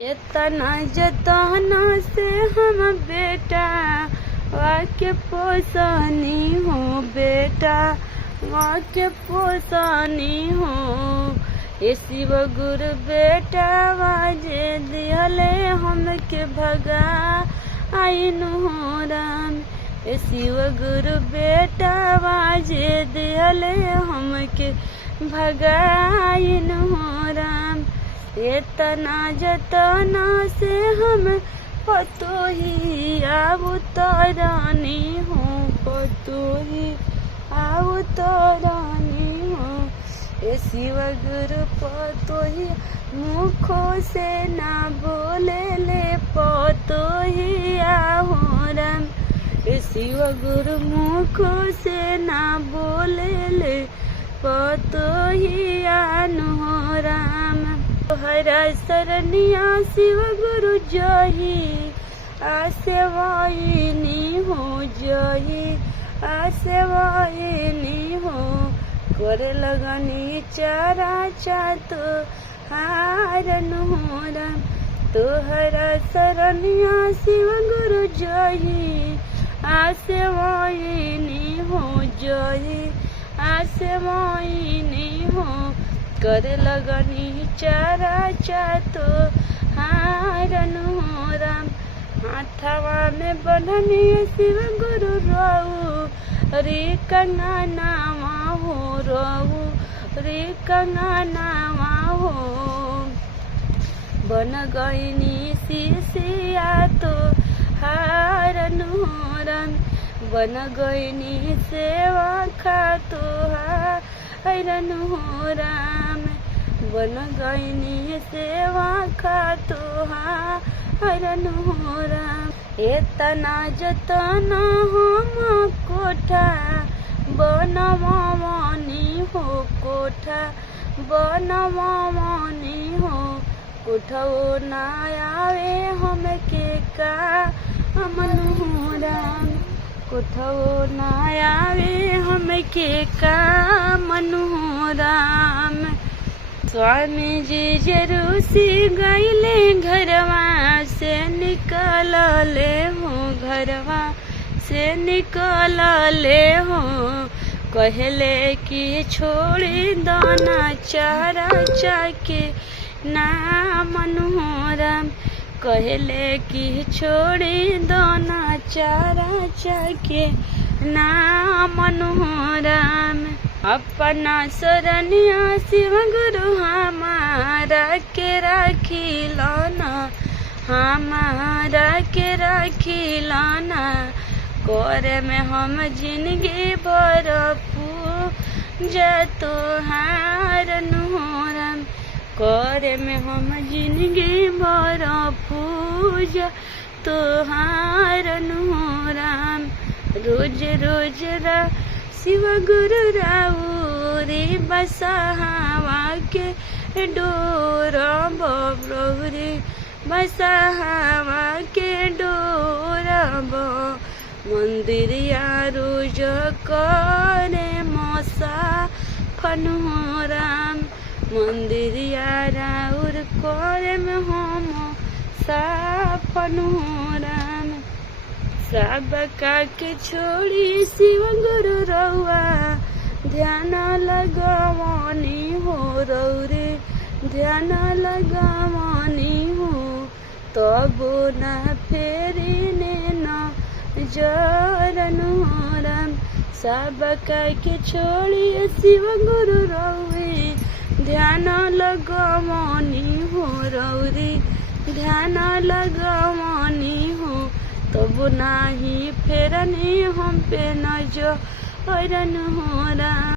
इतना जतना से हम बेटा वाक्य पोसानी हो बेटा वाक्य पोसानी हो। ये शिव गुरु बेटा वाजे दिहले हमके भगा आइन हो राम। ये शिव गुरु बेटा वाजे दिहले हमके भगा आइन हो राम। इतना जतना से हम पतो ही अवतरनी हो पतो ही अवतरनी हो। ये शिव गुरु पतो ही मुखों से ना बोले ले पतो ही हो राम। ये शिव गुरु मुखों से ना बोले ले पतो ही हो राम। हरा शरणिया शिव गुरु जही आसेवाइनी हो जही आसेवाइनी हो। करे लगनी चारा चातो हारन हो राम। तोहरा शरणिया शिव गुरु जही आसेवाइनी हो जही आसेवाइनी हो। करे लगनी चारा चातो हारन हो राम। हाथवा में बंधनी शिव गुरु रहू रे कंगनावा हो रहू रे कंगनावा हो। बन गईनी शिष्या तो हारन हो राम। बन गईनी सेवा खातो हारन हो राम। बन गईनी सेवा खातो हारन हो राम। इतना जतना हम कोठा बनवानी हो कोठा बनवानी हो। कोठो ना आवे हमके का अमन हो राम। कोठो ना आवे हमके का मन हो राम। स्वामी जी जरूसी गईले घरवा से निकल ले हो घरवा से निकल ले हो। कहले कि छोड़ी दाना चारा चाके ना मन हो राम। कहले कि छोड़ी दाना चारा चाके ना मन हो राम। अपना शरणिया शिव गुरु हमारा के राखी लाना हमारा के राखी लाना। करे में हम जिंदगी भर पूजा तो हारन हो राम। करे में हम जिंदगी भर पूजा तो हारन हो राम। रोज रोज शिव गुरु राऊ रे बसहावा के डोर बबरे बसहावा के डोर मंदिर रोज करे मसा फन हो राम। मंदिर राउर करे में हम साफन हो राम। सबका के छोड़ी शिव गुरु रउआ ध्यान लगवानी हो रौरे ध्यान लगवानी हो। तबो न फेरी ने न जरन हो राम। सबका के छोड़ी शिव गुरु रउए ध्यान लगवानी हो रौरे ध्यान लगवानी हो। तब नाही फेरनी हम पे नजरन हो राम।